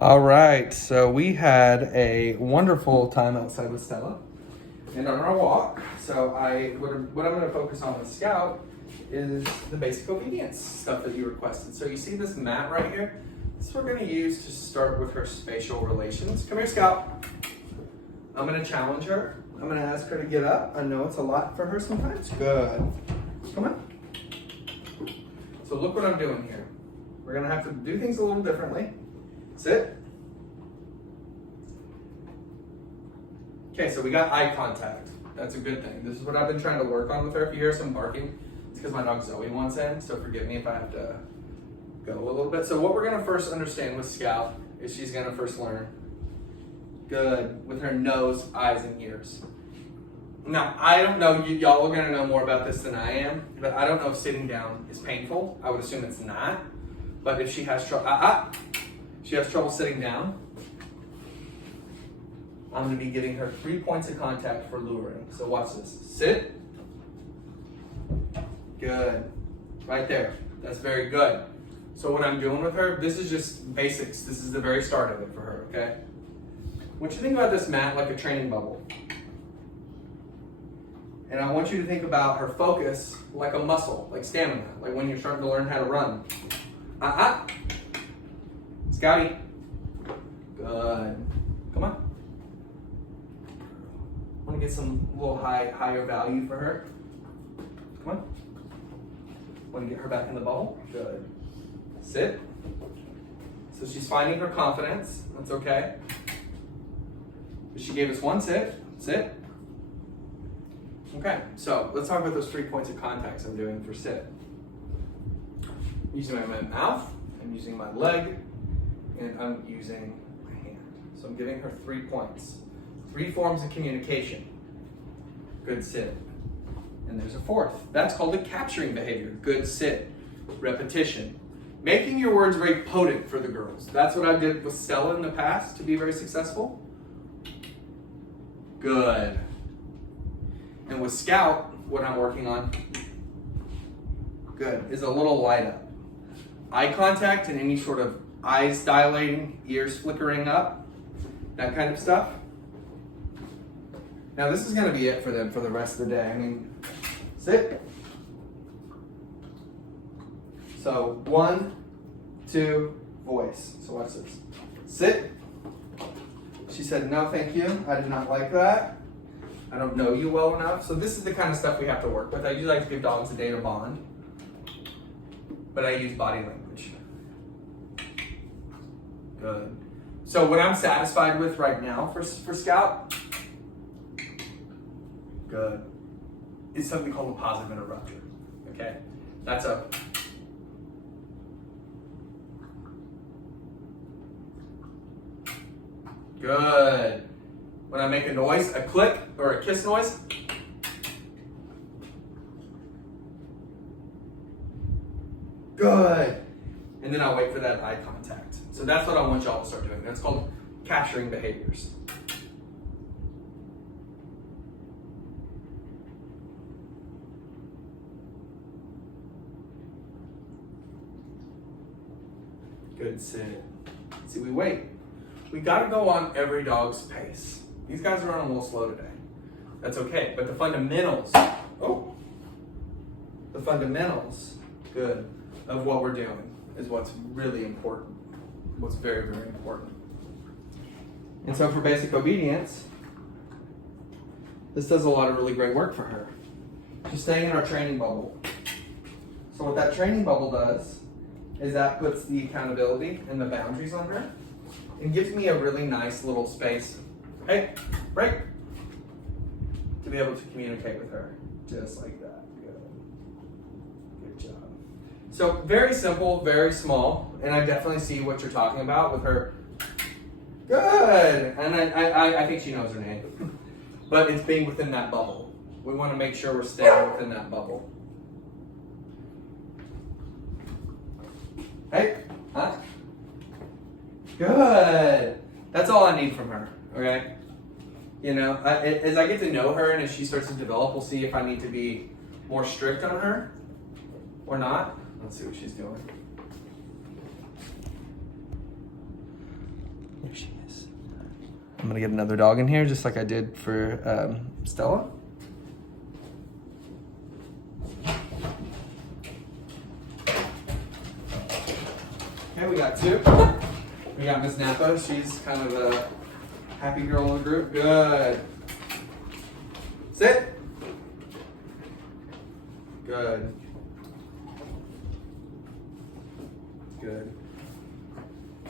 All right, so we had a wonderful time outside with Stella and on our walk. So what I'm going to focus on with Scout is the basic obedience stuff that you requested. So you see this mat right here? This is what we're going to use to start with her spatial relations. Come here, Scout. I'm going to challenge her. I'm going to ask her to get up. I know it's a lot for her sometimes. Good. Come on. So look what I'm doing here. We're going to have to do things a little differently. Sit. Okay, so we got eye contact. That's a good thing. This is what I've been trying to work on with her. If you hear some barking, it's because my dog Zoe wants in, so forgive me if I have to go a little bit. So what we're gonna first understand with Scout is she's gonna first learn good with her nose, eyes, and ears. Now, I don't know, y'all are gonna know more about this than I am, but I don't know if sitting down is painful. I would assume it's not, but if she has trouble sitting down, I'm going to be giving her 3 points of contact for luring. So watch this. Sit. Good. Right there. That's very good. So what I'm doing with her, this is just basics. This is the very start of it for her, okay? Want you to think about this mat like a training bubble. And I want you to think about her focus like a muscle, like stamina, like when you're starting to learn how to run. Scouty. Good. Come on. Want to get some little higher value for her. Come on. Want to get her back in the bubble. Good. Sit. So she's finding her confidence. That's okay. She gave us one sit. Sit. Okay, so let's talk about those 3 points of contacts I'm doing for sit. I'm using my mouth, I'm using my leg, and I'm using my hand. So I'm giving her 3 points. 3 forms of communication. Good sit. And there's a fourth. That's called a capturing behavior. Good sit. Repetition. Making your words very potent for the girls. That's what I did with Stella in the past to be very successful. Good. And with Scout, what I'm working on, good, is a little light up. Eye contact and any sort of eyes dilating, ears flickering up, that kind of stuff. Now this is going to be it for them for the rest of the day. I mean, sit. So 1, 2, voice. So watch this. Sit. She said, no, thank you. I did not like that. I don't know you well enough. So this is the kind of stuff we have to work with. I usually like to give dogs a day to bond, but I use body language. Good. So what I'm satisfied with right now for Scout, good, is something called a positive interrupter. Okay? That's a good. When I make a noise, a click or a kiss noise, good. And then I'll wait for that eye contact. So that's what I want y'all to start doing. That's called capturing behaviors. Good sit. See, we wait. We gotta go on every dog's pace. These guys are running a little slow today. That's okay, but the fundamentals, good, of what we're doing is what's really important. What's very, very important. And so for basic obedience, this does a lot of really great work for her. She's staying in our training bubble. So what that training bubble does is that puts the accountability and the boundaries on her and gives me a really nice little space. Hey, break. To be able to communicate with her just like that. Good job. So very simple, very small, and I definitely see what you're talking about with her. Good. And I think she knows her name. But it's being within that bubble. We want to make sure we're staying within that bubble. Hey, huh? Good. That's all I need from her, okay? You know, as I get to know her and as she starts to develop, we'll see if I need to be more strict on her or not. Let's see what she's doing. There she is. I'm gonna get another dog in here just like I did for Stella. Okay, we got 2. We got Miss Napa. She's kind of the happy girl in the group. Good. Sit. Good. Good.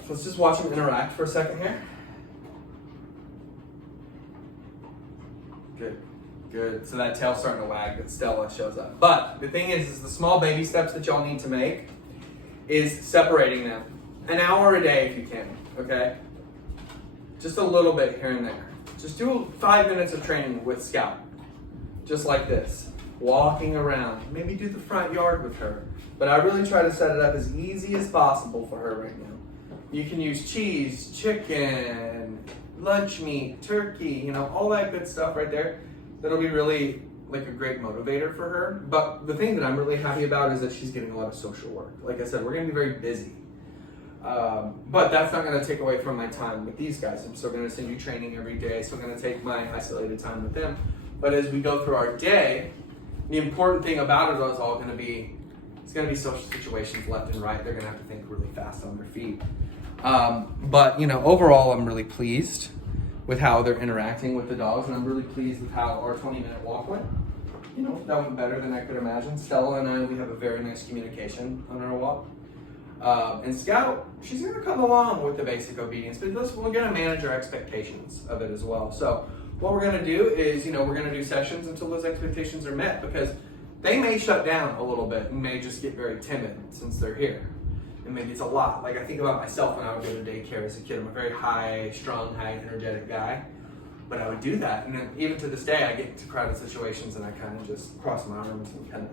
So let's just watch them interact for a second here. Good. Good. So that tail's starting to wag that Stella shows up. But the thing is the small baby steps that y'all need to make is separating them. An hour a day if you can, okay? Just a little bit here and there. Just do 5 minutes of training with Scout. Just like this. Walking around. Maybe do the front yard with her. But I really try to set it up as easy as possible for her right now. You can use cheese, chicken, lunch meat, turkey, you know, all that good stuff right there. That'll be really like a great motivator for her. But the thing that I'm really happy about is that she's getting a lot of social work. Like I said, we're gonna be very busy. But that's not gonna take away from my time with these guys. I'm still gonna send you training every day. Still gonna take my isolated time with them. But as we go through our day, the important thing about it is all gonna be, it's gonna be social situations left and right. They're gonna have to think really fast on their feet. But you know, overall, I'm really pleased with how they're interacting with the dogs, and I'm really pleased with how our 20-minute walk went. You know, that went better than I could imagine. Stella and I, we have a very nice communication on our walk. And Scout, she's gonna come along with the basic obedience, but we're gonna manage our expectations of it as well. So what we're gonna do is, you know, we're gonna do sessions until those expectations are met, because they may shut down a little bit and may just get very timid since they're here. And maybe it's a lot. Like I think about myself when I would go to daycare as a kid. I'm a very high-strung, high-energetic guy. But I would do that. And then even to this day, I get into crowded situations and I kind of just cross my arms and kind of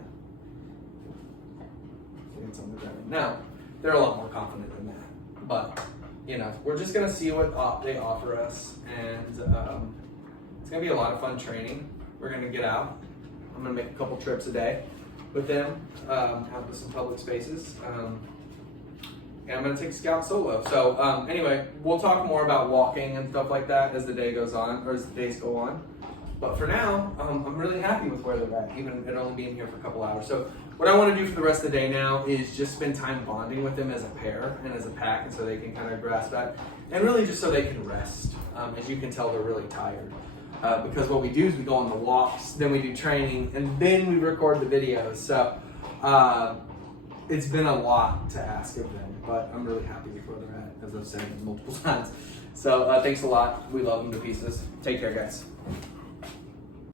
think it's on the ground. Now, they're a lot more confident than that. But, you know, we're just going to see what they offer us. And it's going to be a lot of fun training. We're going to get out. I'm going to make a couple trips a day with them, out to some public spaces. And I'm gonna take Scout solo. So anyway, we'll talk more about walking and stuff like that as the day goes on, or as the days go on. But for now, I'm really happy with where they're at, even it only being here for a couple hours. So what I wanna do for the rest of the day now is just spend time bonding with them as a pair and as a pack, and so they can kind of grasp that. And really just so they can rest. As you can tell, they're really tired. Because what we do is we go on the walks, then we do training, and then we record the videos. So it's been a lot to ask of them, but I'm really happy with where they're at, as I've said multiple times. So thanks a lot. We love them to pieces. Take care, guys.